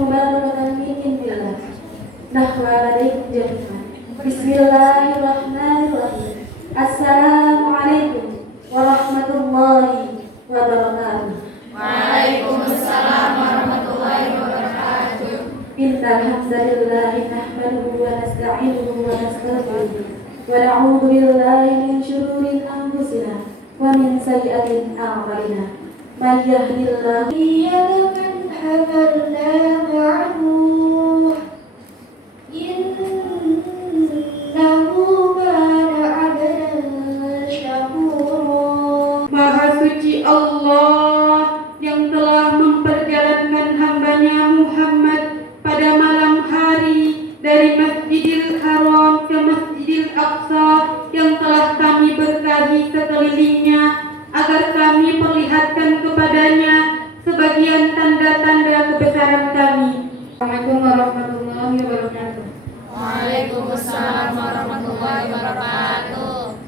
مباركة بإذن الله نحو عليكم جميعا. بسم الله الرحمن الرحيم. السلام عليكم ورحمة الله وبركاته. Waalaikumsalam warahmatullahi wabarakatuh. Innal hamdalillah nahmaduhu wa nasta'inuhu wa nastaghfiruh wa na'udzu billahi min shururi anfusina wa min sayyi'ati a'malina. May yahdihillahu Iyyaman hamalna ma'nuh innahu kana 'abdan syakura. Maha suci Allah yang telah memperjalankan hambanya Muhammad pada malam hari dari Masjidil Haram ke Masjidil Aqsa yang telah kami berkahi sekelilingnya agar kami perlihatkan kepadanya sebagian tanda-tanda kebesaran kami. Assalamualaikum warahmatullahi wabarakatuh. Waalaikumsalam warahmatullahi wabarakatuh.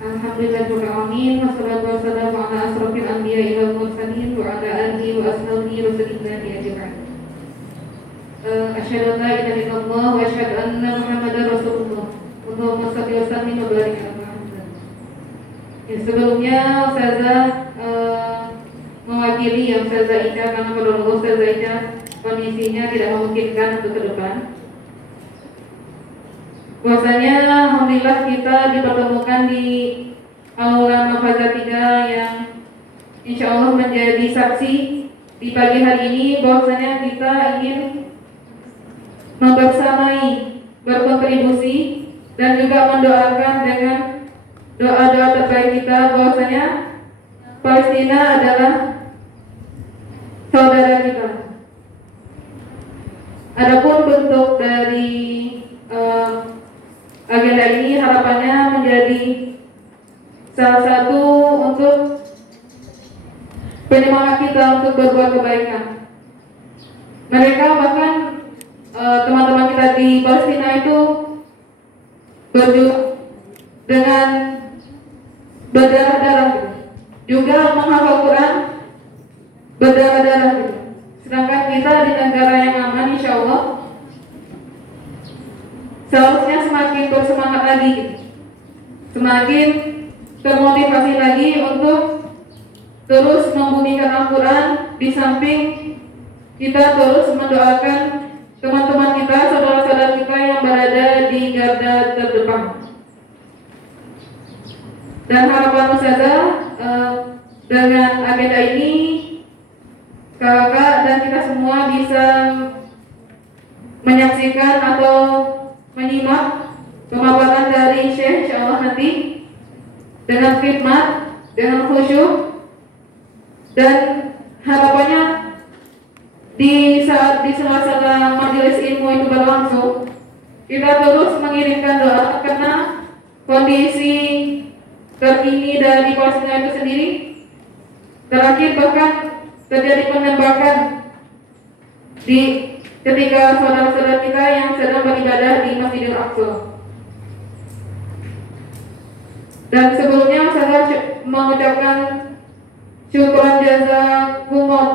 Alhamdulillahirrahmanirrahim. Wassalatu wassalamu ala asrofil anbiya'i wal mursalin wa ala alihi wa ashabihi rasulillah ajma'in. Asyhadu an la ilaha illallah wa asyhadu anna Muhammadar Rasulullah. Allahumma shalli wa sallim wa barik ala Muhammad. Sebelumnya Ustazah mewakili yang Ustazah Ida karena pada Ustazah Ida kondisinya tidak memungkinkan untuk ke depan. Bahwasanya alhamdulillah kita dipertemukan di Aula Mahfazah 3 yang insya Allah menjadi saksi di pagi hari ini bahwasanya kita ingin membersamai, berkontribusi dan juga mendoakan dengan doa-doa terbaik kita bahwasanya Palestina adalah saudara kita. Adapun bentuk dari agenda ini harapannya menjadi salah satu untuk penyemangat kita untuk berbuat kebaikan. Mereka bahkan teman-teman kita di Palestina itu berjuang dengan berdarah-darah, juga menghafal Quran berdarah-darah. Sedangkan kita di negara yang aman, insya Allah seharusnya semakin bersemangat lagi, semakin termotivasi lagi untuk terus membumikan Al-Quran, di samping kita terus mendoakan teman-teman kita, saudara-saudara kita yang berada di garda terdepan. Dan harapan Ustazah dengan agenda ini kakak dan kita semua bisa menyaksikan atau menyimak pemaparan dari Syekh insyaallah nanti dengan khidmat, dengan khusyuk, dan harapannya di saat di sela-sela majelis ilmu itu berlangsung kita terus mengirimkan doa karena kondisi terkini dari Palestina itu sendiri. Terakhir bahkan terjadi penembakan di ketika saudara-saudara kita yang sedang beribadah di Masjidil Aqsa. Dan sebelumnya saya mengucapkan syukran jazakumullah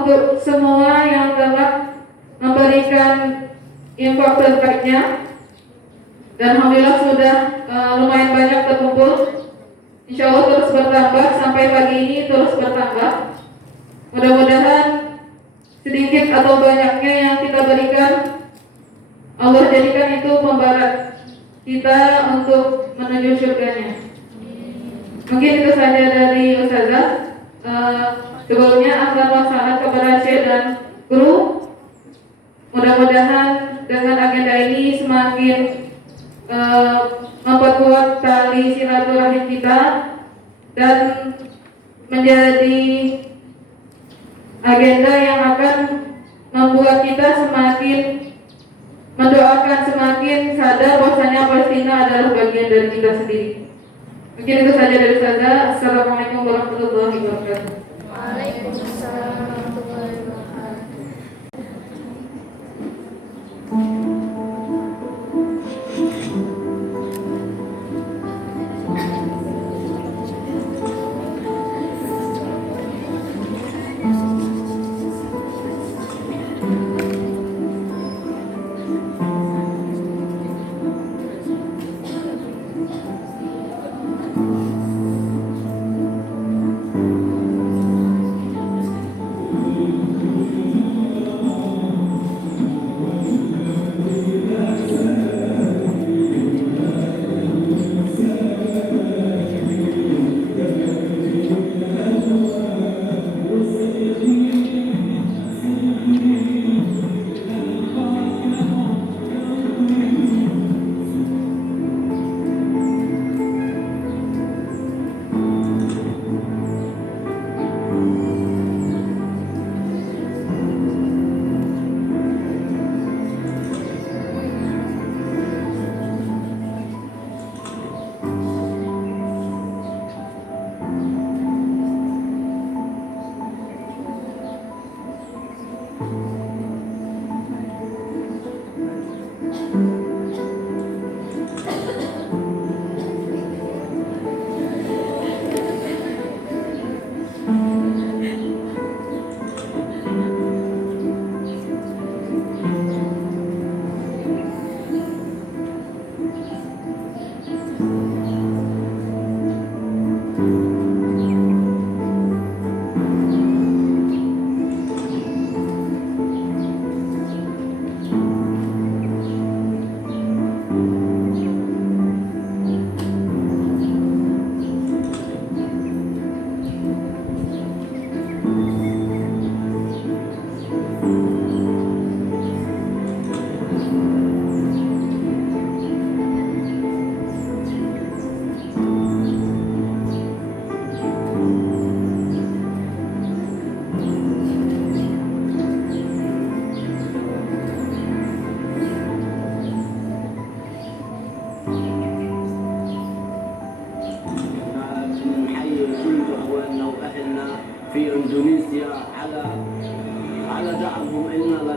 untuk semua yang telah memberikan infak terbaiknya. Dan alhamdulillah sudah lumayan banyak terkumpul. Insya Allah terus bertambah sampai pagi ini terus bertambah. Mudah-mudahan sedikit atau banyaknya yang kita berikan Allah jadikan itu pembarat kita untuk menuju surganya. Mungkin itu saja dari Ustazah. Sebelumnya afdal wassalam kepada Syekh dan guru. Mudah-mudahan dengan agenda ini semakin memperkuat tali silaturahim kita dan menjadi agenda yang akan membuat kita semakin mendoakan, semakin sadar bahwasanya Palestina adalah bagian dari kita sendiri. Mungkin itu saja dari saya. Assalamualaikum warahmatullahi wabarakatuh. Waalaikumsalam warahmatullahi wabarakatuh.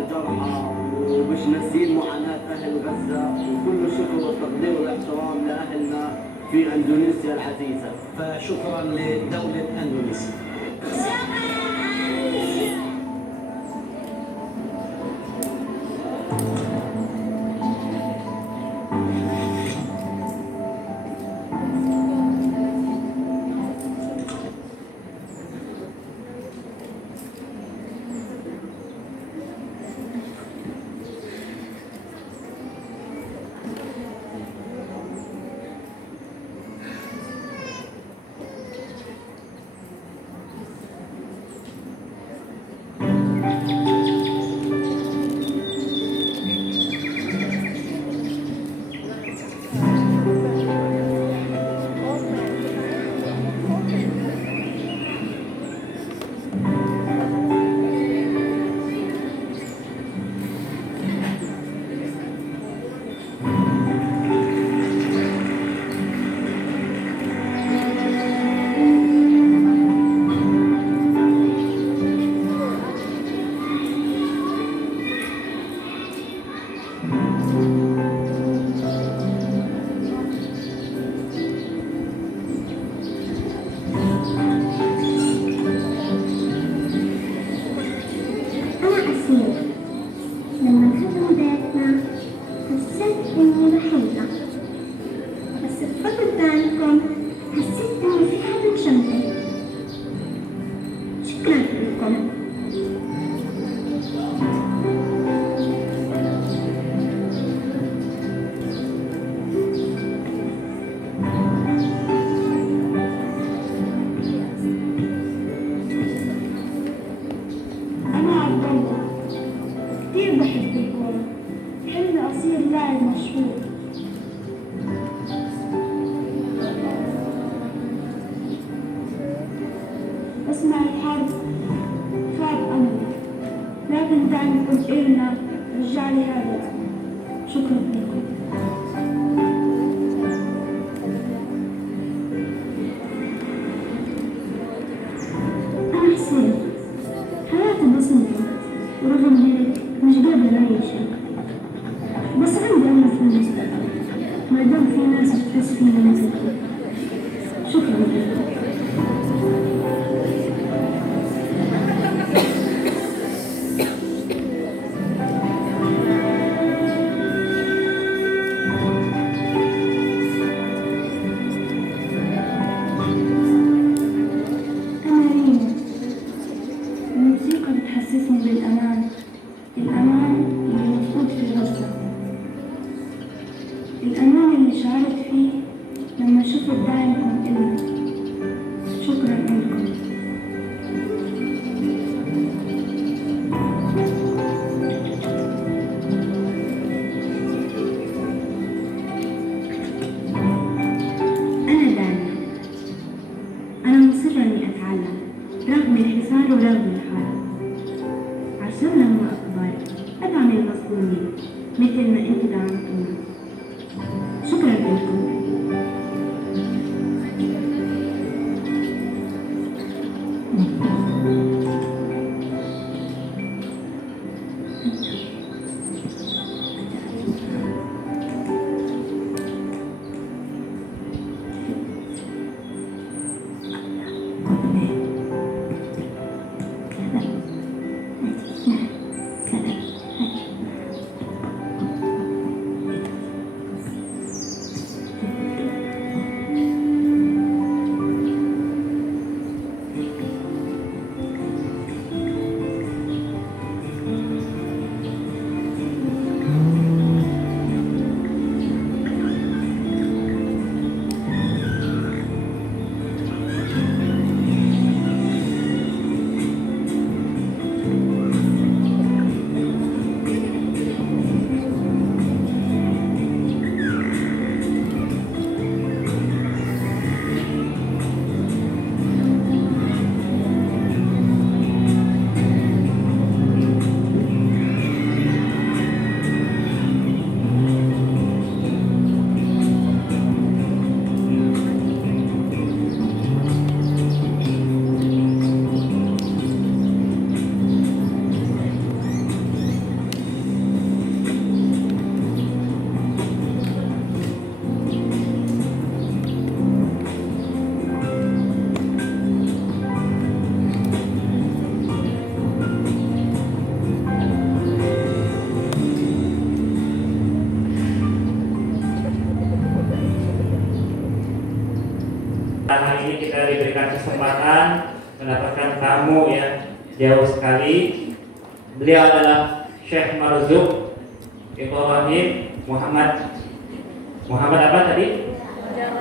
الجرحى ومش ناسين معاناة أهل غزة، وكل الشكر والتقدير والاحترام لأهلنا في أندونيسيا العزيزة. فشكرا لدولة أندونيسيا. لما دخلنا بيتنا حسيت إني وحيدة، بس بفضل دعمكم حسيت إني في حدا بجنبي. شكرا لكم. أنا عبد الله، كتير بحب الكورة، حلمي أصير لاعب مشهور. بسمع الحرب خاب أمري، لكن دعمكم إلنا رجعلي هذا الأمل. شكرا لكم. أنا حسين، حياتي بسيطة ورغم هيك مش قابلة أي شيء، بس عندي أمل في المستقبل ما دام في ناس بتحس فيني مثل كده. شكرا لكم. أنا ريما، الموسيقى بتحسسني بالأمان، الأمان اللي مفقود في غزة، الأمان اللي شعرت فيه لما شفت دعمكم إلنا. شكرا لكم. أنا دانا، أنا مصرة إني أتعلم رغم الحصار ورغم الحرب، عشان لما أكبر أدعم المظلومين مثل ما أنتوا دعمتونا. شكرا لكم. kita diberikan kesempatan mendapatkan tamu ya jauh sekali. Beliau adalah Syekh Marzuq Ibrahim Muhammad apa tadi?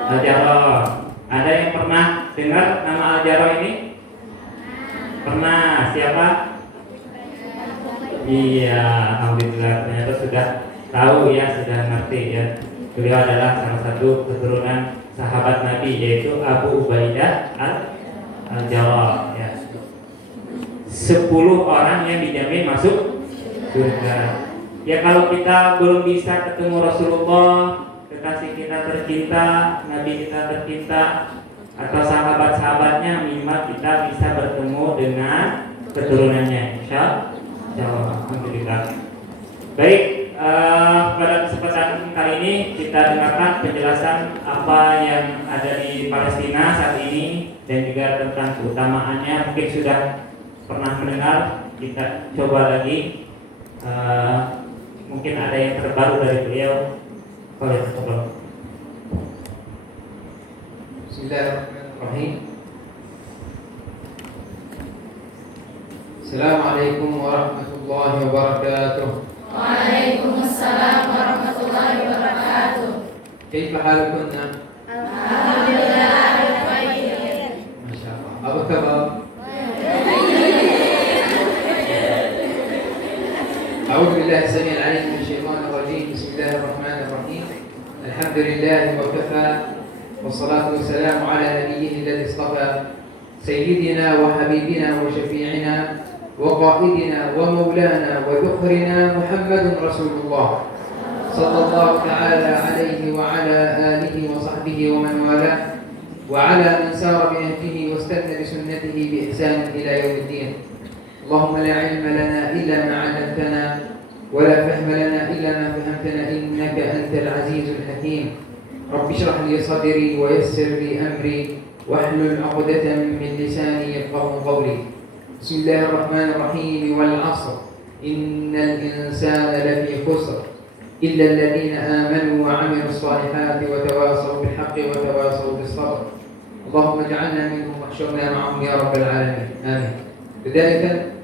Al-Jarrah. Ada yang pernah dengar nama Al-Jarrah ini? Pernah? Siapa? Iya, alhamdulillah ternyata sudah tahu ya, sudah ngerti ya. Beliau adalah salah satu keturunan sahabat Nabi, yaitu Abu Ubaidah Al-Jarrah ya. 10 orang yang dijamin masuk surga. Ya kalau kita belum bisa ketemu Rasulullah, kekasih kita tercinta, Nabi kita tercinta, atau sahabat-sahabatnya, minimal kita bisa bertemu dengan keturunannya, insya Allah. Alhamdulillah. Baik, pada kesempatan kali ini kita dengarkan penjelasan apa yang ada di Palestina saat ini dan juga tentang keutamaannya. Mungkin sudah pernah mendengar, kita coba lagi. Mungkin ada yang terbaru dari beliau. Bismillahirrahmanirrahim. Assalamualaikum warahmatullahi wabarakatuh. Waalaikumsalam warahmatullahi wabarakatuh. Kaifa halukunna? Alhamdulillah khair. Masyaallah. Apa kabar? أعوذ بالله السميع العليم من الشيطان الرجيم. بسم الله الرحمن الرحيم. الحمد لله وكفى والصلاة والسلام على نبيه الذي اصطفى سيدنا وحبيبنا وشفيعنا وقائدنا ومولانا وذخرنا محمد رسول الله صلى الله تعالى عليه وعلى آله وصحبه ومن والاه وعلى من سار بنهجه واستنى بسنته بإحسان إلى يوم الدين. اللهم لا علم لنا إلا ما علمتنا ولا فهم لنا إلا ما فهمتنا إنك أنت العزيز الحكيم. رب اشرح لي صدري ويسر لي أمري واحلل عقدة من لساني يفقهوا قولي. بسم الله الرحمن الرحيم. والعصر إن الإنسان لفي خسر إلا الذين آمنوا وعملوا الصالحات وتواصوا بالحق وتواصوا بالصبر. اللهم اجعلنا منهم واحشرنا معهم يا رب العالمين. آمين. بداية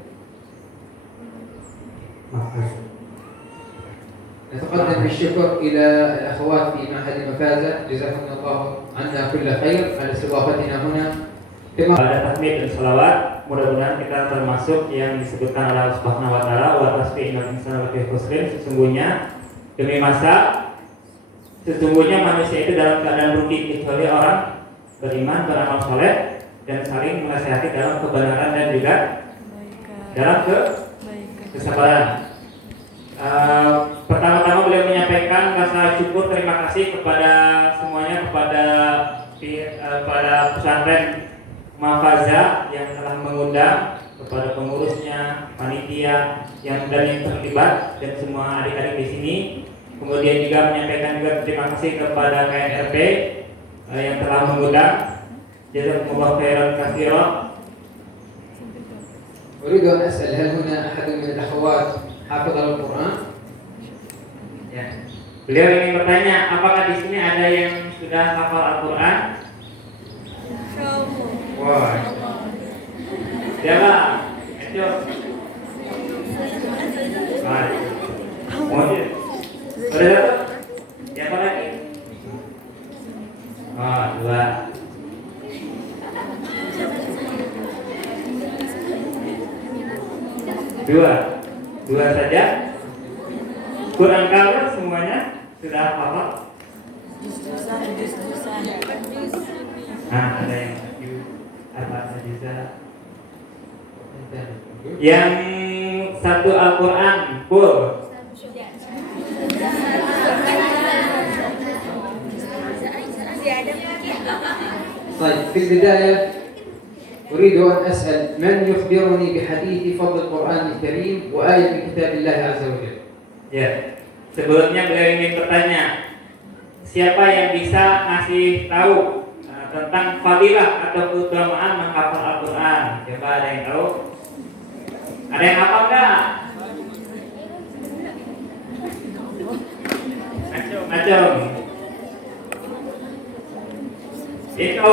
نتقدم بالشكر إلى الأخوات في معهد المفازة، جزاكم الله عنا كل خير على استضافتنا هنا. Pada tahmid dan salawat, mudah-mudahan kita termasuk yang disebutkan oleh Allah Subhanahu wa taala, wa tasfi innal insana lafi khusrin. Sesungguhnya demi masa, sesungguhnya manusia itu dalam keadaan rugi kecuali orang beriman, beramal saleh dan saling menasihati dalam kebenaran dan juga dalam kesabaran. Pertama-tama beliau menyampaikan rasa syukur, terima kasih kepada semuanya, kepada pesantren Mafaza yang telah mengundang, kepada pengurusnya, panitia yang terlibat dan semua adik-adik di sini. Kemudian juga menyampaikan juga terima kasih kepada KNRP yang telah mengundang. Jazakumullah khairan katsiran. أريد أن أسأل هل هنا أحد من الأخوات حافظ القرآن؟ Ya. Beliau ingin bertanya, apakah di sini ada yang sudah hafal Al-Quran? Wah. Siapa? Ayo. Baik. Mungkin. Sudah satu? Siapa lagi? Oh, 2. Dua saja. Kurang kalau semuanya sudah hafal. Nah, ada yang apa saja. Yang satu Al-Quran full. طيب في البداية أريد أن أسأل من يخبرني بحديث فضل القرآن الكريم وآية من كتاب الله عز وجل. Ya, sebelumnya beliau ingin bertanya, siapa yang bisa ngasih tahu tentang fadilah atau keutamaan menghafal Al-Quran? Coba ada yang tahu? Ada yang hafal nggak? Acung. Itu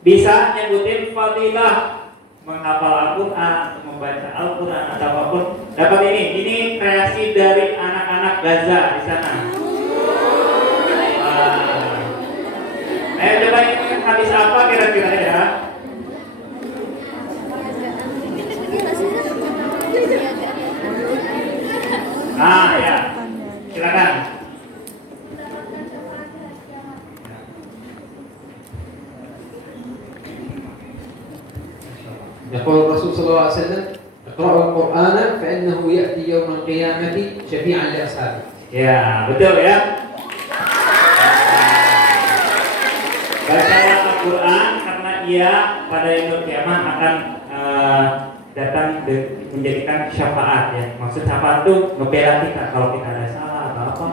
bisa nyebutin fadilah menghafal Al-Quran, membaca Al-Quran atau apapun. Dapat ini kreasi dari anak-anak Gaza di sana. Coba ini hadis apa kira-kira ya? Ya, silakan. يقول الرسول صلى الله عليه وسلم اقرأوا القرآن فإنه يأتي يوم القيامة شفيعا لأصحابه. Ya, betul ya. Bacalah Al-Quran karena ia pada yaumul kiamah akan datang menjadikan syafaat ya. Maksud syafaat itu membela kita kalau kita ada salah atau apa.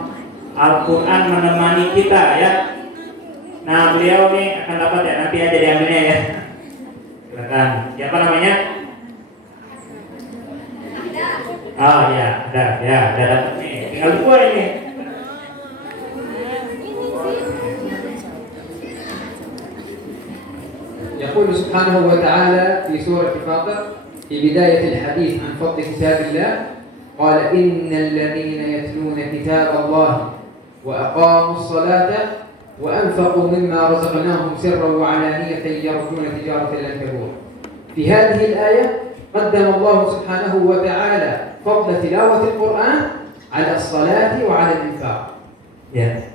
Al-Quran menemani kita ya. Nah, beliau nih akan dapat ya, nanti aja diambilnya ya. Silakan. Siapa namanya? Oh ya, ada dapat nih. Tinggal dua ini. يقول سبحانه وتعالى في سورة فاطر في بداية الحديث عن فضل كتاب الله قال إن الذين يتلون كتاب الله وأقاموا الصلاة وأنفقوا مما رزقناهم سرا وعلانية يرجون تجارة لن تبور. في هذه الآية قدم الله سبحانه وتعالى فضل تلاوة القرآن على الصلاة وعلى الإنفاق. Ya,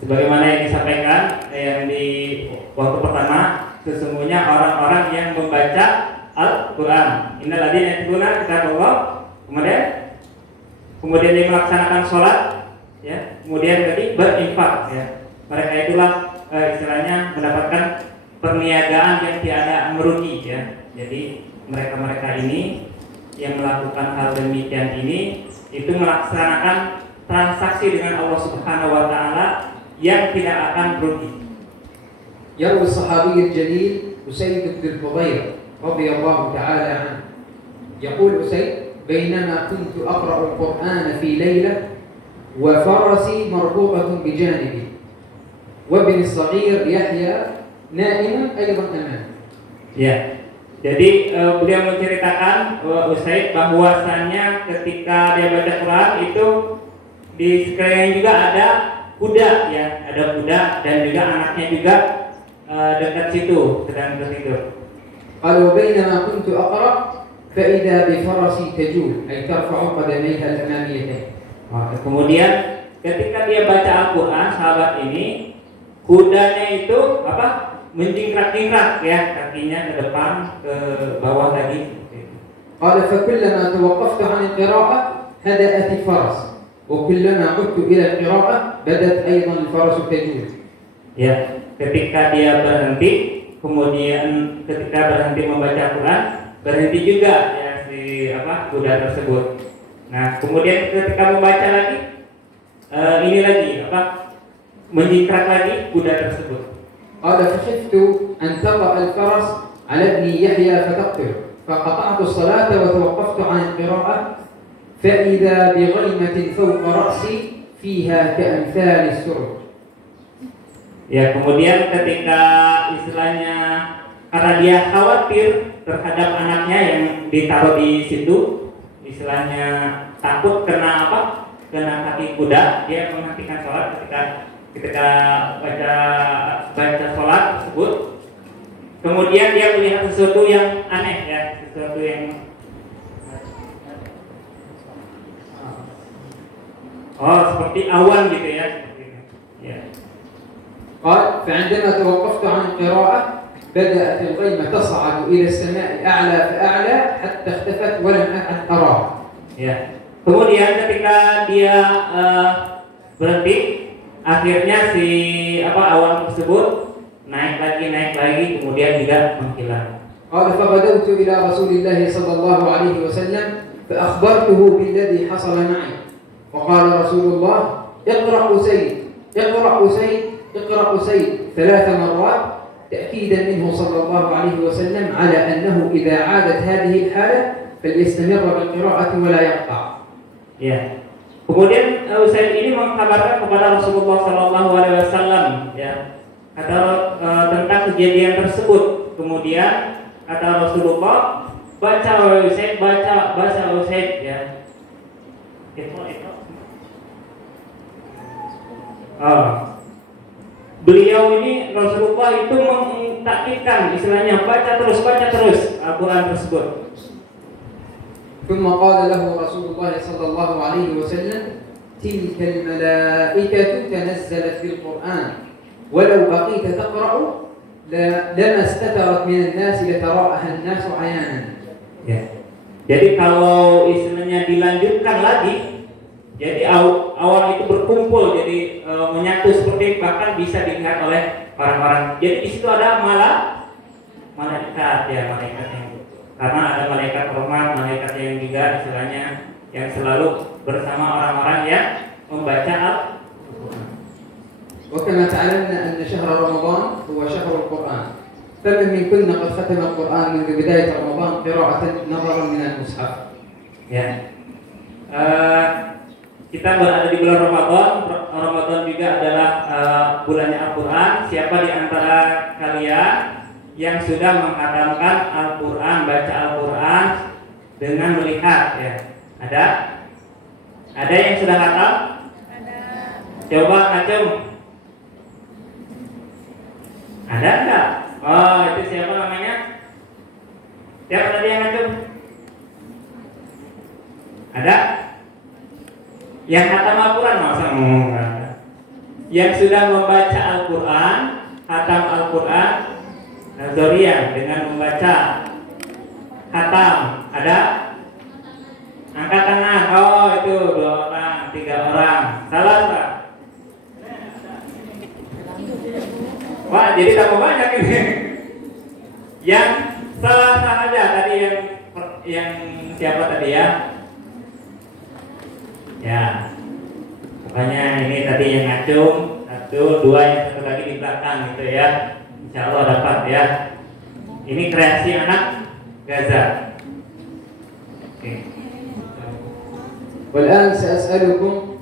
sebagaimana yang disampaikan yang di waktu pertama, sesungguhnya orang-orang yang membaca Al-Quran, innal ladzina yatluna kitaballah, kemudian dia melaksanakan sholat, ya, kemudian tadi berinfak, ya. Mereka itulah istilahnya mendapatkan perniagaan yang tiada merugi, ya. Jadi mereka ini yang melakukan hal demikian ini itu melaksanakan transaksi dengan Allah Subhanahu wa taala yang tidak akan rugi. يروي الصحابي الجليل أسيد بن الفضيل رضي الله تعالى عنه يقول أسيد بينما كنت أقرأ القرآن في ليلة وفرسي مربوطة بجانبي وابن الصغير يحيى نائم أيضا أمامي. Ya, jadi beliau menceritakan Usaid bahwasannya ketika dia baca Quran itu di sekeliling juga ada kuda, ya, ada kuda dan juga anaknya juga dekat situ sedang bertidur. قالوا بينما كنت أقرأ فإذا بفرسي تجول أي ترفع قدميها الأماميتين. Kemudian ketika dia baca Al-Quran, sahabat ini kudanya itu menjingkrak-jingkrak, ya, kakinya ke depan ke bawah tadi. قال فكلما توقفت عن القراءة هدأت الفرس وكلما عدت إلى القراءة بدت أيضا الفرس تجول. Ya, ketika dia berhenti, kemudian ketika berhenti membaca Quran, berhenti juga ya si kuda tersebut. Nah, kemudian ketika membaca lagi, ini lagi menjingkrak lagi kuda tersebut. قال فخفت أن تقع الفرس على ابني يحيى فتقتل فقطعت الصلاة وتوقفت عن القراءة فإذا بغيمة فوق رأسي فيها كأمثال السرج. Ya, kemudian ketika istilahnya karena dia khawatir terhadap anaknya yang ditaruh di situ, istilahnya takut kena kena kaki kuda, dia menghentikan sholat ketika baca sholat tersebut. Kemudian dia melihat sesuatu yang aneh, ya, sesuatu yang seperti awan gitu ya. Ya. قال فعندما توقفت عن القراءة بدأت الغيمة تصعد إلى السماء أعلى فأعلى حتى اختفت ولم أعد أراها. Ya. Kemudian ketika dia berhenti, akhirnya si awan tersebut naik lagi, kemudian juga menghilang. قال فغدوت إلى رسول الله صلى الله عليه وسلم فأخبرته بالذي حصل معي وقال رسول الله اقرأ أسيد 3 مرات تأكيدا منه صلى الله عليه وسلم على أنه إذا عادت هذه الحالة فليستمر بالقراءة ولا يقطع. Ya. Kemudian Usaid ini mengkabarkan kepada Rasulullah Sallallahu Alaihi Wasallam, ya, atau tentang kejadian tersebut. Kemudian kata Rasulullah, baca Usaid, baca Usaid ya. Itu. Beliau ini Rasulullah itu mengtakdirkan istilahnya baca terus Al-Quran tersebut. ثم قال له رسول الله صلى الله عليه وسلم تلك الملائكة تنزلت بالقرآن ولو بقيت تقرأ لما استترت من الناس لتراءها الناس عيانا. Ya. Jadi kalau istilahnya dilanjutkan lagi, jadi awan itu berkumpul, jadi menyatu seperti bahkan bisa dilihat oleh orang-orang. Jadi di situ ada malaikat yang karena ada malaikat rahmat, malaikat yang juga istilahnya yang selalu bersama orang-orang yang membaca Al-Quran. وكما تعلمنا أن شهر رمضان هو شهر القرآن، فمن كنا قد ختم القرآن منذ بداية رمضان قراءة نظرا من المصحف. Ya. Kita berada di bulan Ramadan. Ramadan juga adalah bulannya Al-Quran. Siapa di antara kalian yang sudah menghatamkan Al-Quran, baca Al-Quran dengan melihat ya? Ada yang sudah hatam? Ada. Coba acung. Ada enggak? Oh, itu siapa namanya? Siapa tadi yang acung? Ada? Yang hatam Al-Quran masa ngomong ada? Yang sudah membaca Al-Quran, hatam Al-Quran, Nazorian dengan membaca hatam, ada? Angkat tangan. Oh, itu 2 orang, 3 orang. Salah tak? Wah, jadi tambah banyak ini. Yang salah aja tadi yang siapa tadi ya? Ya, pokoknya ini tadi yang ngacung, 1, 2, yang satu lagi di belakang gitu ya. Insya Allah dapat ya. Ini kreasi anak Gaza. Oke. والآن سأسألكم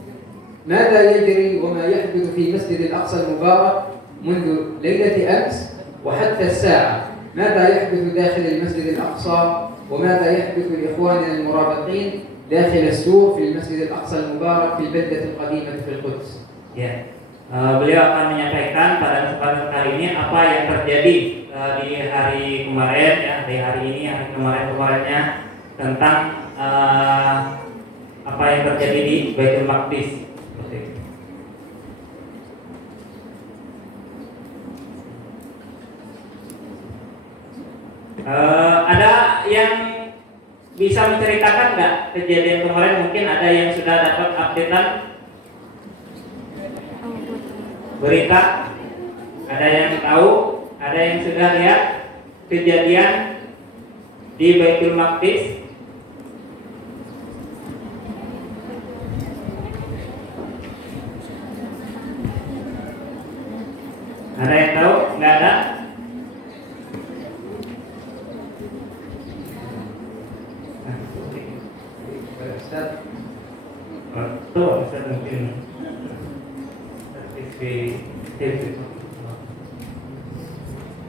ماذا يجري وما يحدث في مسجد الأقصى المبارك منذ ليلة أمس وحتى الساعة؟ ماذا يحدث داخل المسجد الأقصى وماذا يحدث لإخواننا المرابطين داخل السور في المسجد الأقصى المبارك في البلدة القديمة في القدس؟ Ya, beliau akan menyampaikan pada kesempatan kali ini apa yang terjadi di hari kemarin ya, di hari ini, hari kemarinnya tentang apa yang terjadi di Baitul Maqdis. Ada yang bisa menceritakan nggak kejadian kemarin? Mungkin ada yang sudah dapat updatean berita, ada yang tahu, ada yang sudah lihat kejadian di Baitul Maqdis. Ada yang tahu? Nggak ada? Tuh, Ustaz mungkin.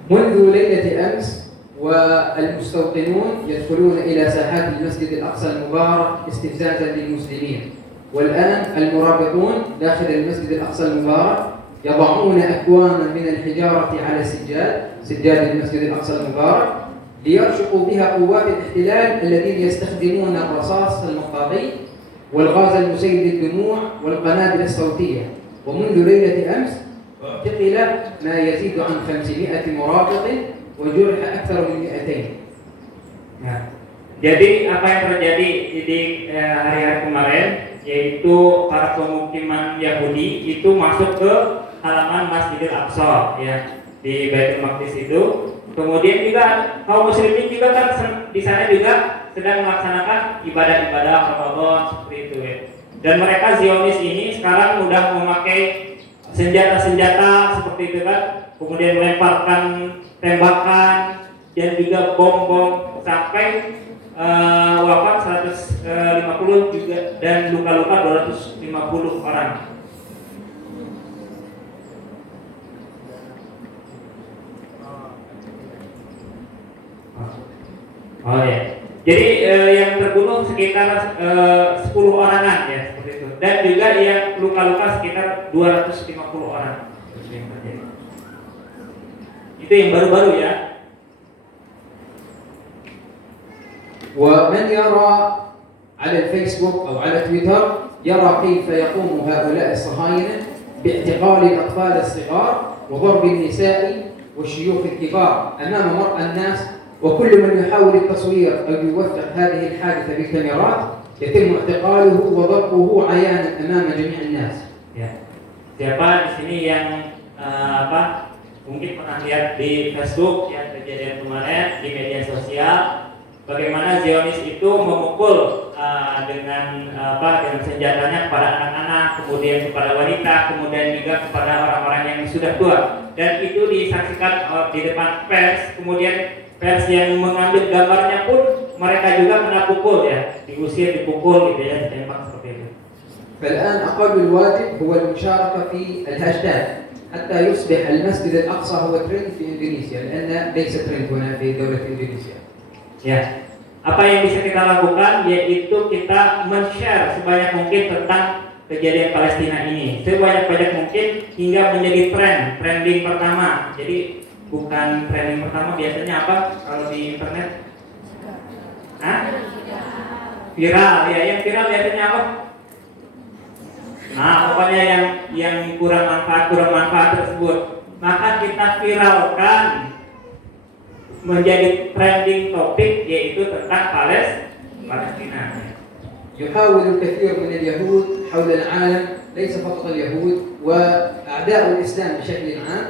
منذ ليلة أمس والمستوطنون يدخلون إلى ساحات المسجد الأقصى المبارك استفزازا للمسلمين، والآن المرابطون داخل المسجد الأقصى المبارك يضعون أكواما من الحجارة على سجاد المسجد الأقصى المبارك ليرشقوا بها قوات الاحتلال الذين يستخدمون الرصاص المطاطي والغاز المسيل للدموع والقنابل الصوتية. ومنذ ليلة أمس اعتقل ما يزيد عن 500 مرابط وجرح أكثر من 200. Nah, jadi apa yang terjadi di hari-hari kemarin, yaitu para pemukiman Yahudi itu masuk ke halaman Masjidil Aqsa ya, di Baitul Maqdis itu. Kemudian juga kaum muslimin juga kan di sana juga sedang melaksanakan ibadah-ibadah Ramadan seperti itu ya. Dan mereka Zionis ini sekarang mudah memakai senjata-senjata seperti itu kan, kemudian melemparkan tembakan dan juga bom-bom sampai wafat 150 juga dan luka-luka 250 orang. Oh ya. Jadi yang terbunuh sekitar 10 orangan ya seperti itu. Dan juga yang luka-luka sekitar 250 orang. Itu yang terjadi. Itu yang baru-baru ya. ومن يرى على الفيسبوك أو على تويتر يرى كيف يقوم هؤلاء الصهاينة باعتقال الأطفال الصغار وضرب النساء والشيوخ الكبار أمام مرأى الناس، وكل من يحاول التصوير أو يوثق هذه الحادثة بالكاميرات يتم اعتقاله وضربه عيانا أمام جميع الناس. Ya. Siapa di sini yang mungkin pernah lihat di Facebook yang kejadian kemarin di media sosial bagaimana Zionis itu memukul dengan senjatanya kepada anak-anak, kemudian kepada wanita, kemudian juga kepada orang-orang yang sudah tua, dan itu disaksikan di depan pers. Kemudian pers yang mengambil gambarnya pun mereka juga kena pukul ya, diusir, dipukul gitu ya, ditembak seperti itu. فالآن أقل الواجب هو المشاركة في الهاشتاج حتى يصبح المسجد الأقصى هو ترند في إندونيسيا، لأن ليس ترند هنا في دولة إندونيسيا. Ya, apa yang bisa kita lakukan yaitu kita men-share sebanyak mungkin tentang kejadian Palestina ini, sebanyak-banyak mungkin hingga menjadi trending pertama. Jadi bukan trending pertama, biasanya apa kalau di internet? Viral ya, yang viral biasanya apa? Nah, pokoknya yang kurang manfaat tersebut, maka kita viralkan menjadi trending topik, yaitu tentang Palestina. يحاول الكثير من اليهود حول العالم، ليس فقط اليهود وأعداء الإسلام بشكل عام،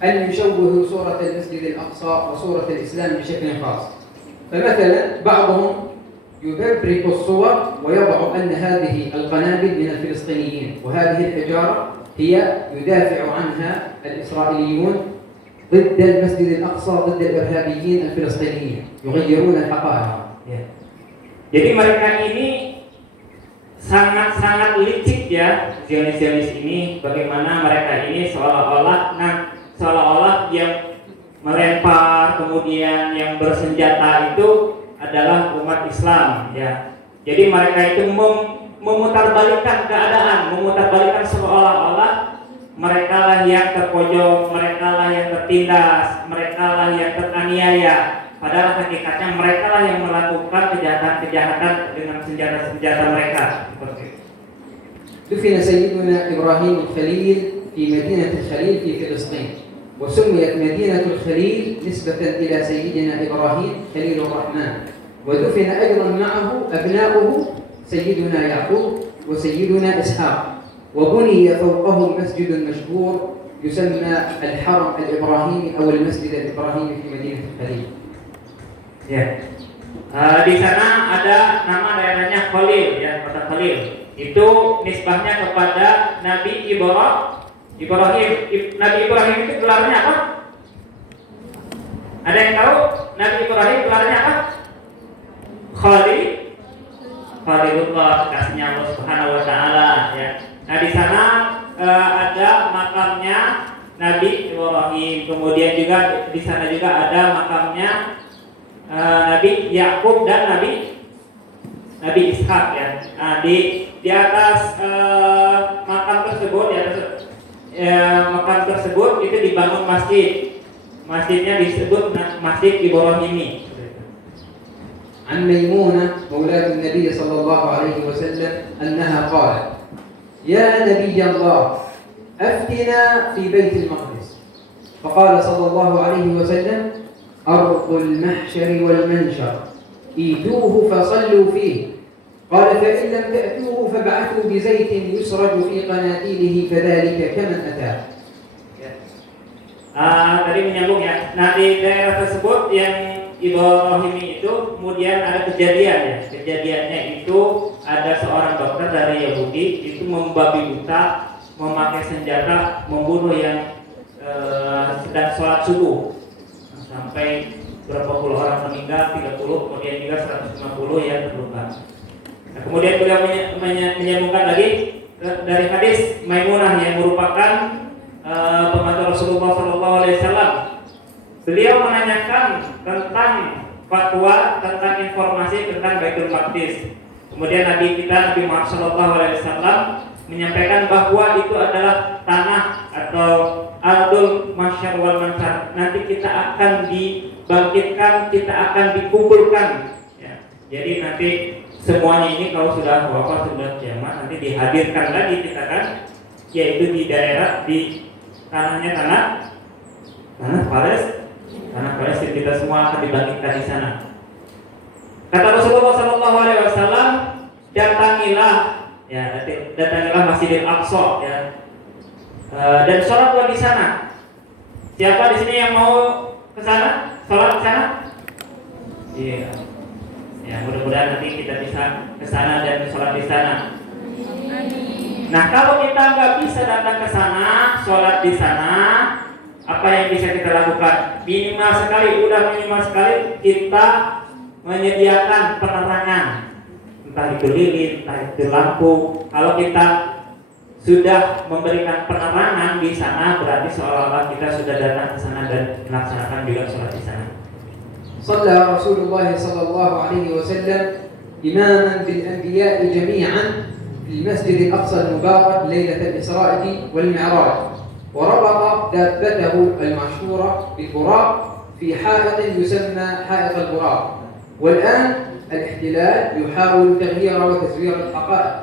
أن يشوهوا صورة المسجد الأقصى وصورة الإسلام بشكل خاص. فمثلا بعضهم يبرك الصور ويضع أن هذه القنابل من الفلسطينيين، وهذه الحجارة هي يدافع عنها الإسرائيليون ضد المسجد الأقصى، ضد الإرهابيين الفلسطينيين، يغيرون الحقائق. Jadi mereka ini sangat licik ya, Zionis ini, bagaimana mereka ini seolah-olah yang melempar kemudian yang bersenjata itu adalah umat Islam ya. Jadi mereka itu memutarbalikkan keadaan, memutarbalikkan seolah-olah mereka lah yang terpojok, mereka lah yang tertindas, mereka lah yang teraniaya. Padahal hakikatnya mereka lah yang melakukan kejahatan-kejahatan dengan senjata-senjata mereka. دفن سيدنا إبراهيم الخليل في مدينة الخليل في فلسطين، وسميت مدينة الخليل نسبة إلى سيدنا إبراهيم خليل الرحمن، ودفن أيضا معه أبناؤه سيدنا يعقوب وسيدنا إسحاق، وبني فوقهم مسجد مشهور يسمى الحرم الإبراهيمي أو المسجد الإبراهيمي في مدينة الخليل. Ya. Di sana ada nama daerahnya Khalil ya, kota Khalil. Itu nisbahnya kepada Nabi Ibrahim. Nabi Ibrahim itu gelarnya apa? Ada yang tahu? Nabi Ibrahim gelarnya apa? Khalilullah, kekasihnya Allah Subhanahu wa taala ya. Nah, di sana ada makamnya Nabi Ibrahim. Kemudian juga di sana juga ada makamnya Nabi Yakub dan Nabi Ishak ya. Nah, di atas makam tersebut makam tersebut itu dibangun masjid. Masjidnya disebut Masjid Ibrahimi. عن ميمونة مولاة النبي صلى الله عليه وسلم أنها قالت: يا نبي الله أفتنا في بيت المقدس. فقال صلى الله عليه وسلم: أرض المحشر والمنشر، إيتوه فصلوا فيه. قال: فإن لم تأتوه فابعثوا بزيت يسرج في قناديله فذلك كمن أتاه. Tadi menyambung ya. Nah, di daerah tersebut yang Ibrahimi itu kemudian ada kejadian ya. Kejadiannya itu ada seorang dokter dari Yahudi itu membabi buta, memakai senjata, membunuh yang sedang sholat subuh. Sampai berapa puluh orang meninggal, 30, kemudian juga 150 yang terluka. Nah, kemudian beliau menyambungkan lagi dari hadis Maimunah yang merupakan pembantu Rasulullah SAW. Beliau menanyakan tentang fatwa tentang informasi tentang Baitul Maqdis. Kemudian Nabi kita Nabi Muhammad SAW menyampaikan bahwa itu adalah tanah atau ardul mahsyar wal mansar. Nanti kita akan dibangkitkan, kita akan dikumpulkan. Ya. Jadi nanti semuanya ini kalau sudah wafat, sudah kiamat, nanti dihadirkan lagi kita kan, yaitu di daerah di tanahnya tanah Palestina, kita semua akan dibangkitkan di sana. Kata Rasulullah SAW, datangilah Masjidil Aqsa ya, dan sholatlah di sana. Siapa di sini yang mau ke sana? Sholat di sana? Iya. Ya, mudah-mudahan nanti kita bisa ke sana dan sholat di sana. Nah, kalau kita nggak bisa datang ke sana, sholat di sana, apa yang bisa kita lakukan? Minimal sekali kita menyediakan penerangan, entah itu lilin, entah itu lampu. Kalau kita sudah memberikan penerangan di sana, berarti seolah-olah kita sudah datang ke sana dan melaksanakan juga sholat di sana. صلى رسول الله صلى الله عليه وسلم إماما بالأنبياء جميعا في المسجد الأقصى المبارك ليلة الإسراء والمعراج، وربط دابته المشهورة بالبراق في حائط يسمى حائط البراق. والآن الاحتلال يحاول تغيير وتزوير الحقائق،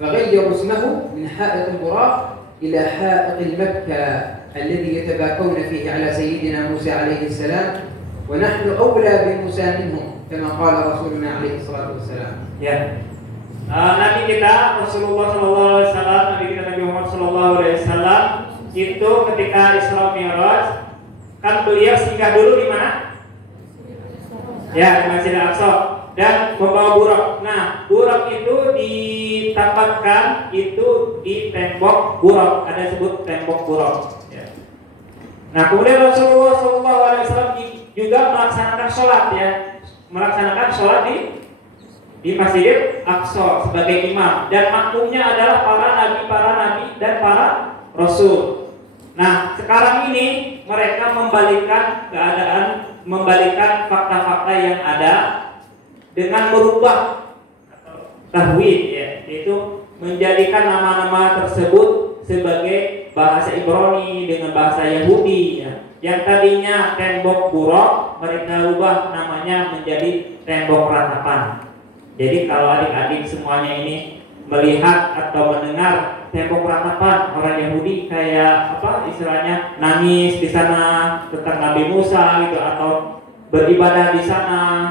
فغيروا اسمه من حائط البراق إلى حائط المبكى الذي يتباكون فيه على سيدنا موسى عليه السلام، ونحن أولى بموسى منهم كما قال رسولنا عليه الصلاة والسلام. Ya. Nabi kita Rasulullah SAW, Nabi kita Nabi Muhammad SAW itu ketika Isra Mi'raj kan beliau singgah dulu di mana? Ya, di Masjidil Aqsa dan membawa burak. Nah, burak itu ditempatkan itu di tembok burak, ada sebut tembok burak. Ya. Nah, kemudian Rasulullah SAW juga melaksanakan sholat di Masjidil Aqsa sebagai imam, dan makmumnya adalah para nabi dan para rasul. Nah, sekarang ini mereka membalikan keadaan, membalikan fakta-fakta yang ada dengan merubah tahwid, ya, yaitu menjadikan nama-nama tersebut sebagai bahasa Ibrani dengan bahasa Yahudi, ya. Yang tadinya tembok buruk, mereka rubah namanya menjadi tembok ratapan. Jadi kalau adik-adik semuanya ini melihat atau mendengar tembok ratapan, orang Yahudi kayak apa istilahnya, nangis di sana tentang Nabi Musa gitu, atau beribadah di sana,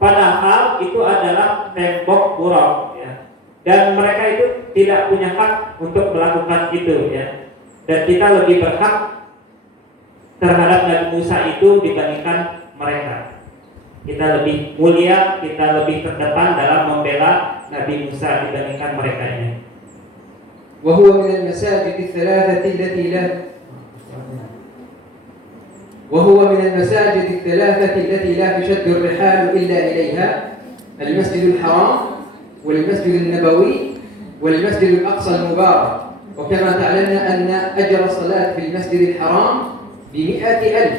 padahal itu adalah tembok buruk, ya. Dan mereka itu tidak punya hak untuk melakukan itu, ya. Dan kita lebih berhak terhadap Nabi Musa itu dibandingkan mereka. Kita lebih mulia, kita lebih terdepan dalam membela Nabi Musa dibandingkan mereka ini. وهو من المساجد الثلاثة التي لا تشد الرحال إلا إليها: المسجد الحرام والمسجد النبوي والمسجد الأقصى المبارك. وكما تعلمنا أن أجر الصلاة في المسجد الحرام ب100,000،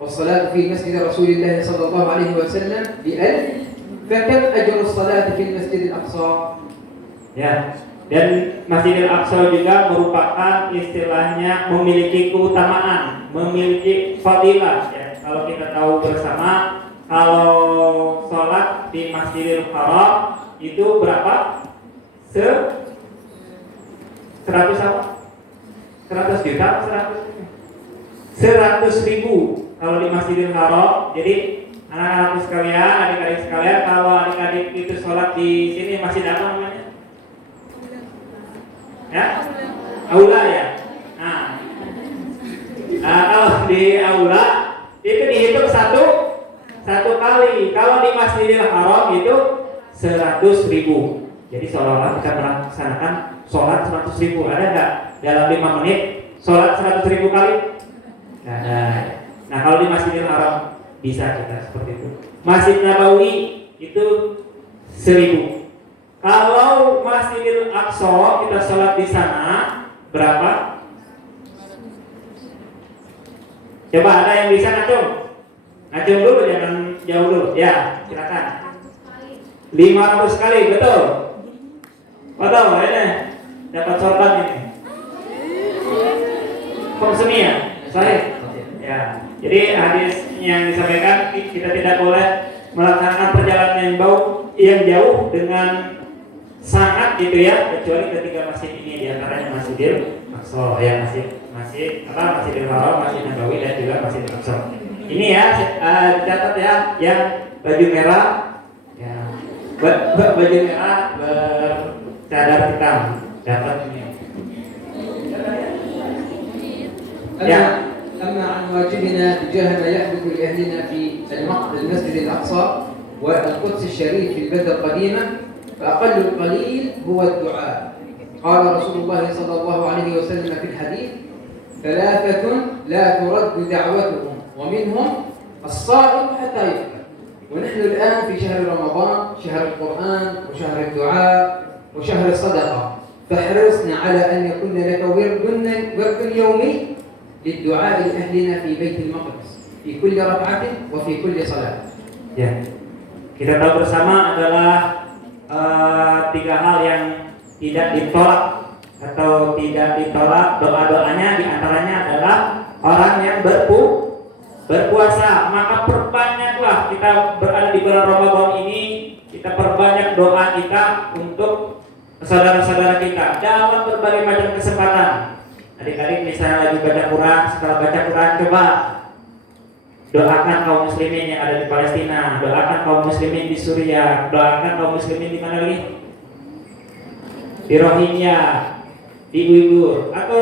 والصلاة في مسجد رسول الله صلى الله عليه وسلم ب1000، فكم أجر الصلاة في المسجد الأقصى؟ Ya, dan Masjidil Aqsa juga merupakan istilahnya memiliki keutamaan, memiliki fadilah, ya. Kalau kita tahu bersama, kalau sholat di Masjidil Haram itu berapa? 100 juta, 100.000 kalau di Masjidil Haram. Jadi anak-anak sekalian, adik-adik sekalian, kalau adik-adik itu sholat di sini masjid apa namanya? Ya, aula, ya. Nah, kalau di aula itu dihitung satu kali. Kalau di Masjidil Haram itu 100.000. Jadi seolah-olah kita melaksanakan sholat 100.000. Ada nggak dalam 5 menit sholat 100.000 kali? Nggak ada. Nah, kalau di Masjidil Haram bisa kita seperti itu. Masjid Nabawi itu 1.000. Kalau Masjidil Aqsa kita sholat di sana berapa? Coba ada yang bisa ngacung dulu, jauh dulu. Ya, silakan. 500 kali, betul. Betul, ini dapat sorban ini. Komsemi ya? Saya. Ya. Jadi hadis yang disampaikan kita tidak boleh melaksanakan perjalanan yang jauh dengan sangat gitu ya, kecuali ketika masjid ini diantaranya Masjidil Aqsa ya, Masjidil Haram, Masjid Nabawi dan juga Masjidil Aqsa. Ini ya dicatat ya, yang baju merah ya, baju merah bercadar hitam dapat ini. Ya. أما عن واجبنا تجاه ما يحدث لأهلنا في المسجد الأقصى والقدس الشريف في البلدة القديمة فأقل القليل هو الدعاء. قال رسول الله صلى الله عليه وسلم في الحديث: ثلاثة لا ترد دعوتهم ومنهم الصائم حتى يفطر. ونحن الآن في شهر رمضان، شهر القرآن وشهر الدعاء وشهر الصدقة، فاحرصنا على أن يكون لك ورد يومي للدعاء لأهلنا في بيت المقدس في كل ركعة وفي كل صلاة. Ya, kita tahu bersama adalah 3 hal yang tidak ditolak atau tidak ditolak doa-doanya, diantaranya adalah orang yang berpuasa. Maka perbanyaklah kita berada di bulan Ramadan ini, kita perbanyak doa kita untuk saudara-saudara kita dalam berbagai macam kesempatan. Adik-adik misalnya lagi baca Quran, setelah baca Quran coba doakan kaum muslimin yang ada di Palestina, doakan kaum muslimin di Suriah, doakan kaum muslimin di mana lagi? Di Rohingya, di Uighur, atau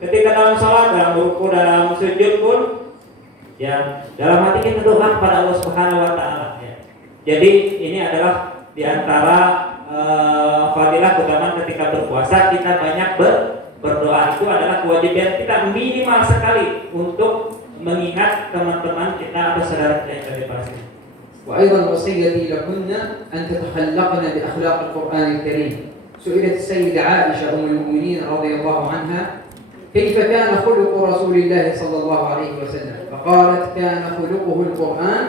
ketika dalam sholat, dalam ruku, dalam sujud pun, ya dalam hati kita doa kepada Allah Subhanahu Wa Taala. Ya. Jadi ini adalah diantara fadilah keutamaan ketika berpuasa, kita banyak berdoa. Itu adalah kewajiban kita minimal sekali untuk mengingat teman-teman kita atau saudara kita yang ada di Palestina. وأيضا وصيتي لكن أن تتخلقن بأخلاق القرآن الكريم. سئلت السيدة عائشة أم المؤمنين رضي الله عنها: كيف كان خلق رسول الله صلى الله عليه وسلم؟ فقالت: كان خلقه القرآن،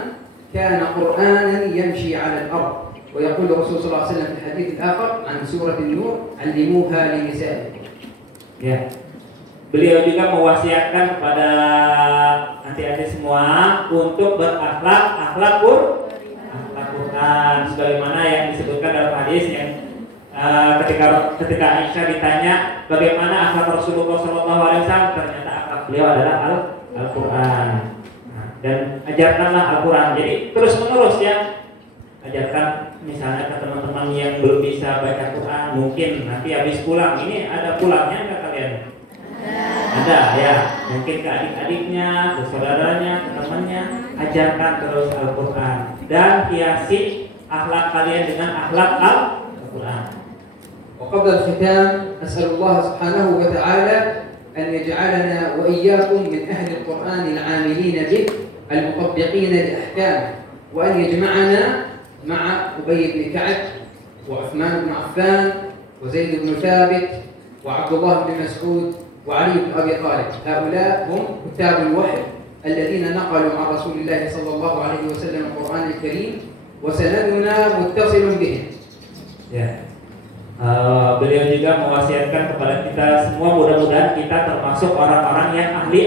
كان قرآنا يمشي على الأرض. ويقول الرسول صلى الله عليه وسلم في الحديث الآخر عن سورة النور: علموها لنسائكم. Ya, beliau juga mewasiatkan kepada adik-adik semua untuk akhlak Quran, sebagaimana yang disebutkan dalam hadis yang ketika Aisyah ditanya bagaimana akhlak Rasulullah SAW, ternyata akhlak beliau adalah Al-Quran. Dan ajarkanlah Al-Quran. Jadi terus menerus ya, ajarkan misalnya ke teman-teman yang belum bisa baca Quran, mungkin nanti habis pulang, ini ada pulangnya nggak kalian? Ada ya, mungkin ke adik-adiknya, ke saudaranya, ke temannya, ajarkan terus Al-Quran dan hiasi akhlak kalian dengan akhlak Al-Quran. وقبل الختام أسأل الله سبحانه وتعالى أن يجعلنا وإياكم من أهل القرآن العاملين به المطبقين لأحكامه، وأن يجمعنا مع أبي بن كعب وعثمان بن عفان وزيد بن ثابت وعبد الله بن مسعود وعلي بن أبي طالب. هؤلاء هم كتاب الوحي الذين نقلوا عن رسول الله صلى الله عليه وسلم القرآن الكريم، وسندنا متصل بهم. Beliau juga mewasiatkan kepada kita semua, mudah-mudahan kita termasuk orang-orang yang ahli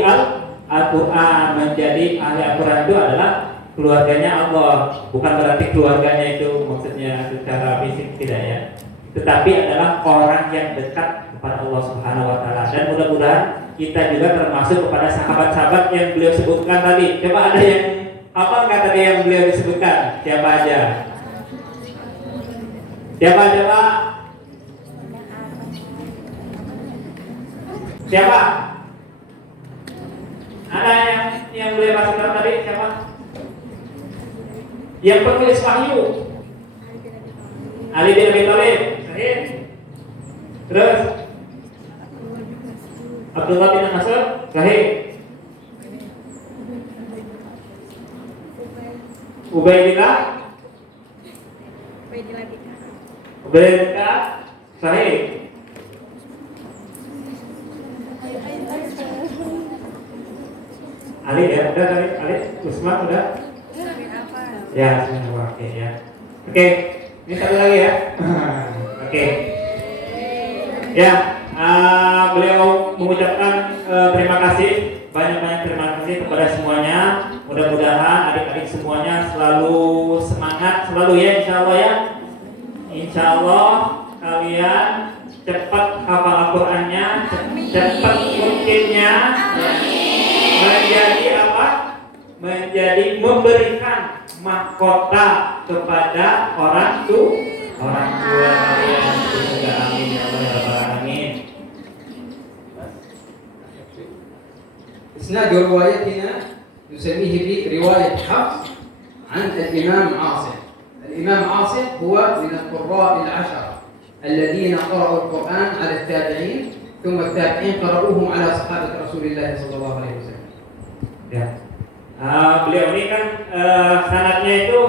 Al-Quran. Menjadi ahli Al-Quran itu adalah keluarganya Allah, bukan berarti keluarganya itu maksudnya secara fisik, tidak ya, tetapi adalah orang yang dekat kepada Allah Subhanahu Wa Taala. Dan mudah-mudahan kita juga termasuk kepada sahabat-sahabat yang beliau sebutkan tadi. Coba ada yang apa nggak tadi yang beliau disebutkan? Siapa aja? Siapa aja Pak? Siapa? Ada yang beliau masukkan tadi? Siapa? Yang penulis wahyu, Ali bin Abi Thalib, sahih. Terus Abdullah bin Mas'ud, sahih. Ubaidillah, sahih. Ali ya, udah tadi Ali, Usman udah. Ya, semua oke ya. Oke, ini satu lagi ya. Oke. Ya, beliau mengucapkan terima kasih, banyak-banyak terima kasih kepada semuanya. Mudah-mudahan adik-adik semuanya selalu semangat, selalu ya, insya Allah ya. Insya Allah kalian cepat hafal Al-Qur'annya, cepat mungkinnya menjadi apa? Menjadi memberikan mahkota kepada orang tua kalian. Semoga amin ya Allah ya Rabbal alamin. إسناد روايتنا نسميه برواية حفص عن الإمام عاصم. الإمام عاصم هو من القراء العشرة الذين قرأوا القرآن على التابعين ثم التابعين قرأوهم على صحابة رسول الله صلى الله عليه وسلم. Ya. Beliau ini kan sanadnya itu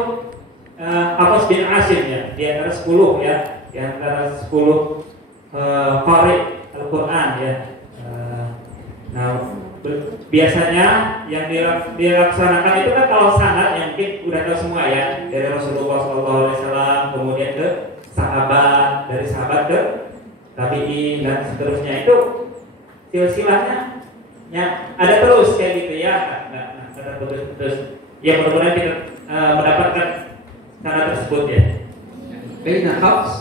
Hafiz bin Asim ya, di antara 10 ya, di antara 10 qari Al-Qur'an ya. Nah, biasanya yang dilaksanakan itu kan kalau sanad yang mungkin udah tahu semua ya, dari Rasulullah SAW kemudian ke sahabat, dari sahabat ke tabi'in dan seterusnya, itu silsilahnya ya ada terus kayak gitu ya, ada terus. Ya mudah-mudahan kita mendapatkan sanad tersebut ya. بين حفص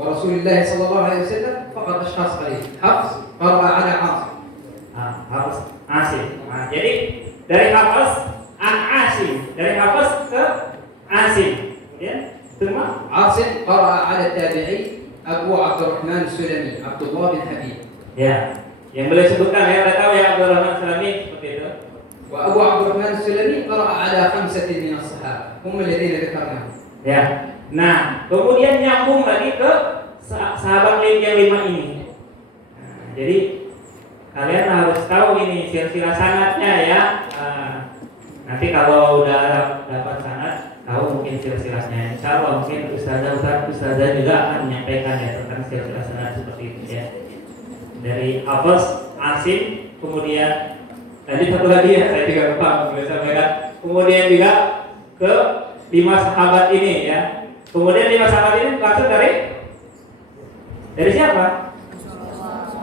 ورسول الله صلى الله عليه وسلم فقط أشخاص قليل. حفص قرأ على عاصم. Hafiz Asim. Jadi dari Hafiz an Asim, dari Hafiz ke Asim. Kemudian semua عاصم قرأ على التابعي أبو عبد الرحمن السلمي عبد الله بن حبيب. ya, yang beliau sebutkan ya, udah tahu ya, Abdul Rahman Sulami seperti itu. وأبو عبد الرحمن السلمي قرأ على 5 من الصحابة هم الذين ذكرناهم. Ya. Nah, kemudian nyambung lagi ke sahabat yang 5 ini. Nah, jadi kalian harus tahu ini silsilah sanadnya ya. Nanti kalau udah dapat sanad, tahu mungkin silsilahnya. Insyaallah mungkin ustazah juga akan menyampaikan ya tentang silsilah sanad seperti itu ya. Dari Hafiz Asim, kemudian tadi satu lagi ya, saya juga lupa boleh sampaikan. Kemudian juga ke 5 sahabat ini ya. Kemudian 5 sahabat ini langsung dari siapa?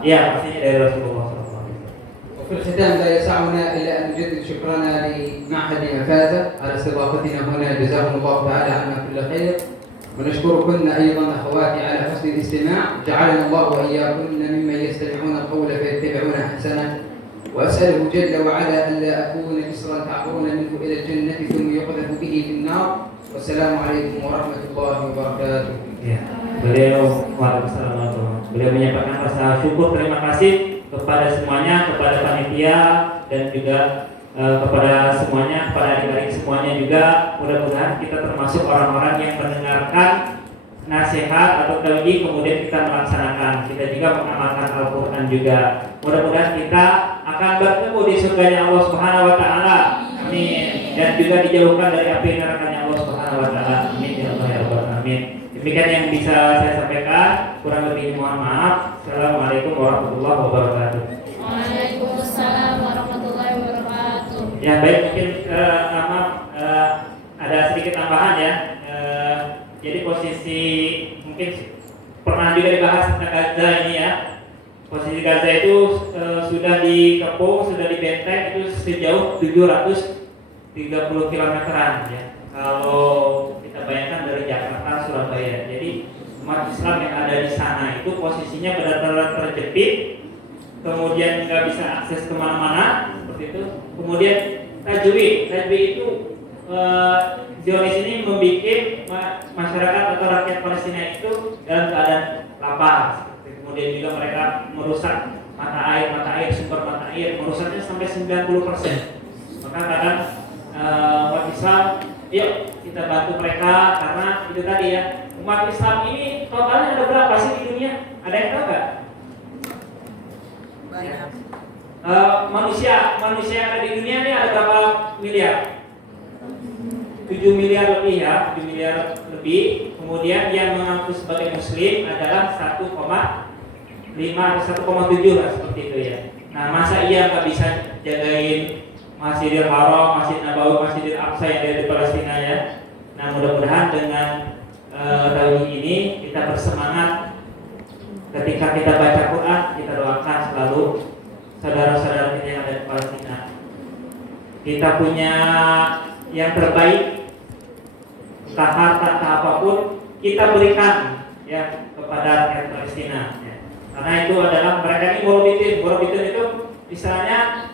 Ya, pastinya dari Rasulullah. وفي الختام لا يسعنا إلا أن نجدد شكرنا لمعهد مفازة على استضافتنا هنا، جزاهم الله تعالى عنا كل خير، ونشكركن أيضا أخواتي على حسن الاستماع، جعلنا الله وإياكن ممن يستمعون القول فيتبعون أحسنه، وأسأله جل وعلا ألا أكون جسرا تعبرون منه إلى الجنة ثم يقذف به في النار، والسلام عليكم ورحمة الله وبركاته. Ya, beliau menyampaikan rasa syukur, terima kasih kepada semuanya, kepada panitia dan juga kepada semuanya, kepada adik-adik semuanya juga. Mudah-mudahan kita termasuk orang-orang yang mendengarkan nasihat atau tauhid kemudian kita melaksanakan. Kita juga mengamalkan Al-Qur'an juga. Mudah-mudahan kita akan bertemu di surganya Allah Subhanahu wa taala. Amin. Dan juga dijauhkan dari api nerakanya Allah Subhanahu wa taala. Amin ya Allah ya Rabbal alamin. Demikian yang bisa saya sampaikan, kurang lebih mohon maaf. Assalamualaikum warahmatullahi wabarakatuh. Waalaikumsalam warahmatullahi wabarakatuh. Ya baik, mungkin ada sedikit tambahan ya. Jadi posisi mungkin pernah juga dibahas tentang Gaza ini ya. Posisi Gaza itu sudah dikepung, sudah dibenteng itu sejauh 730 kilometeran ya. Kalau kita bayangkan dari Jakarta, Surabaya, jadi umat Islam yang ada di sana itu posisinya benar-benar terjepit, kemudian nggak bisa akses kemana-mana seperti itu. Kemudian tajwid itu Zionis ini membuat masyarakat atau rakyat Palestina itu dalam keadaan lapar. Kemudian juga mereka merusak mata air, sumber mata air, merusaknya sampai 90%. Maka kadang umat Islam, yuk kita bantu mereka, karena itu tadi ya, umat Islam ini totalnya ada berapa sih di dunia? Ada yang tahu nggak? Banyak. Manusia yang ada di dunia ini ada berapa miliar? 7 miliar lebih ya, 7 miliar lebih. Kemudian yang mengaku sebagai Muslim adalah 1,5 atau 1,7 lah seperti itu ya. Nah masa iya nggak bisa jagain Masjidil Haram, Masjid Nabawi, Masjidil Aqsa yang ada di Palestina ya? Nah, mudah-mudahan dengan tauhid ini kita bersemangat ketika kita baca Quran, kita doakan selalu saudara-saudara kita yang ada di Palestina. Kita punya yang terbaik, entah harta, entah apapun, kita berikan ya kepada rakyat Palestina. Ya. Karena itu adalah mereka ini Morobitin itu misalnya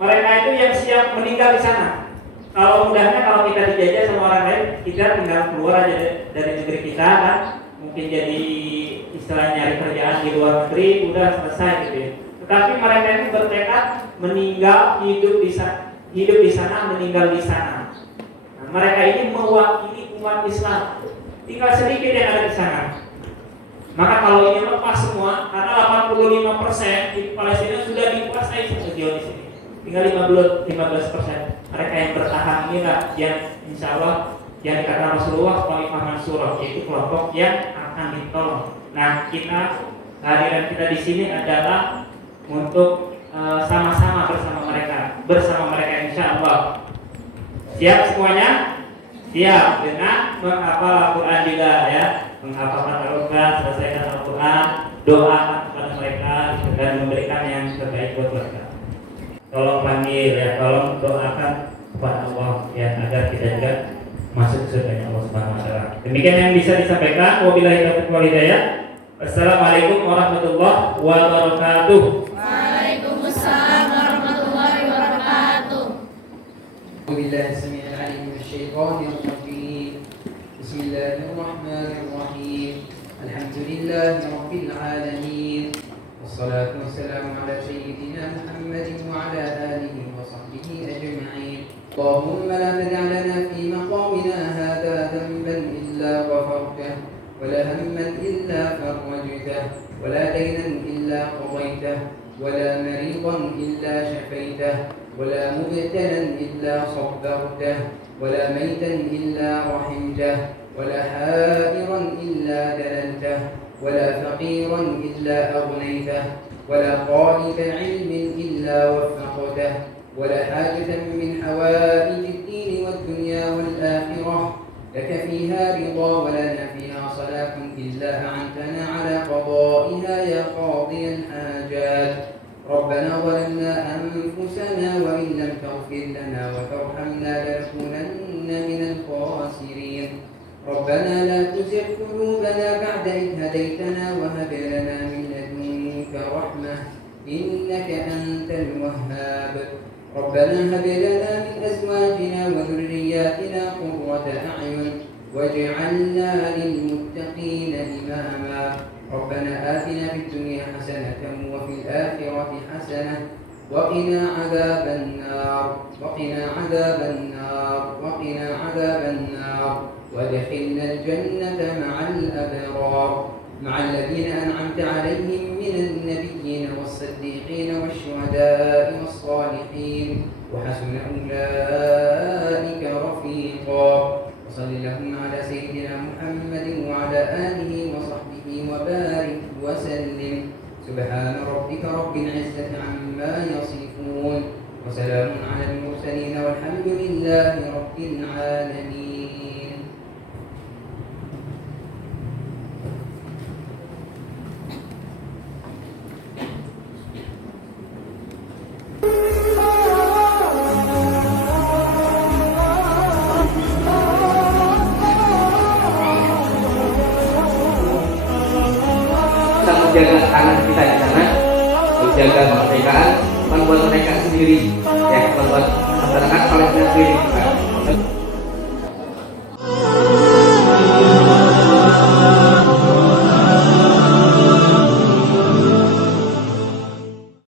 mereka itu yang siap meninggal di sana. Kalau mudahnya kalau kita dijajah sama orang lain, kita tinggal keluar aja dari negeri kita kan, mungkin jadi istilahnya nyari kerjaan di luar negeri, udah selesai gitu ya. Tetapi mereka itu bertekad meninggal, hidup di sana, meninggal di sana. Nah, mereka ini mewakili umat Islam. Tinggal sedikit yang ada di sana. Maka kalau ini lepas semua, karena 85% di Palestina sudah dikuasai sama Zionis ini. Tinggal 15%. Mereka yang bertahan inilah yang insya Allah yang dikatakan Rasulullah Khalifah Mansurah, yaitu kelompok yang akan ditolong. Nah, kehadiran kita di sini adalah untuk sama-sama bersama mereka insya Allah. Siap semuanya? Siap dengan menghafal Al-Quran juga ya, menghafalkan Al-Quran, selesaikan Al-Quran, doakan kepada mereka dan memberikan yang terbaik buat mereka. Tolong panggil ya, tolong doakan kepada Allah ya agar kita juga masuk surga Allah Subhanahu wa taala. Demikian yang bisa disampaikan. Wabillahi taufiq wal hidayah. Assalamualaikum warahmatullahi wabarakatuh. Waalaikumsalam warahmatullahi wabarakatuh. Wabillahi samii'il 'aliim minasyaitonir rajiim. Bismillahirrahmanirrahim. Alhamdulillahi rabbil 'alamin. Wassalatu wassalamu ala sayyidina Muhammadin wa ala alihi wa sahbihi ajma'in. Allahumma la tad'a' lana fi maqamina hadha dhanban illa ghafartah wa la hamman illa farajtah wa la daynan illa qadaytah wa la maridan illa shafaytah wa la mubtalan illa sabbartah wa la maytan illa rahimtah wa la ha'iran illa dalaltah ولا فقيرا إلا أغنيته ولا طالب علم إلا وفقته ولا حاجة من حوائج الدين والدنيا والآخرة لك فيها رضا ولنا فيها صلاة إلا أعنتنا على قضائها يا قاضي الحاجات. ربنا ظلمنا أنفسنا وإن لم تغفر لنا وترحمنا لنكونن من الخاسرين. ربنا لا تزغ قلوبنا بعد إذ هديتنا وهب لنا من لدنك رحمة إنك أنت الوهاب. ربنا هب لنا من أزواجنا وذرياتنا قرة أعين واجعلنا للمتقين إماما. ربنا آتنا في الدنيا حسنة وفي الآخرة حسنة وقنا عذاب النار وقنا عذاب النار وقنا عذاب النار وادخلنا الجنة مع الأبرار مع الذين أنعمت عليهم من النبيين والصديقين والشهداء والصالحين وحسن أولئك رفيقا. وصل اللهم على سيدنا محمد وعلى آله وصحبه وبارك وسلم. سبحان ربك رب العزة عما يصفون وسلام على المرسلين والحمد لله رب العالمين. Menjaga anak kita di sana, menjaga kemerdekaan, bukan buat mereka sendiri, ya, bukan buat masyarakat Palestina sendiri.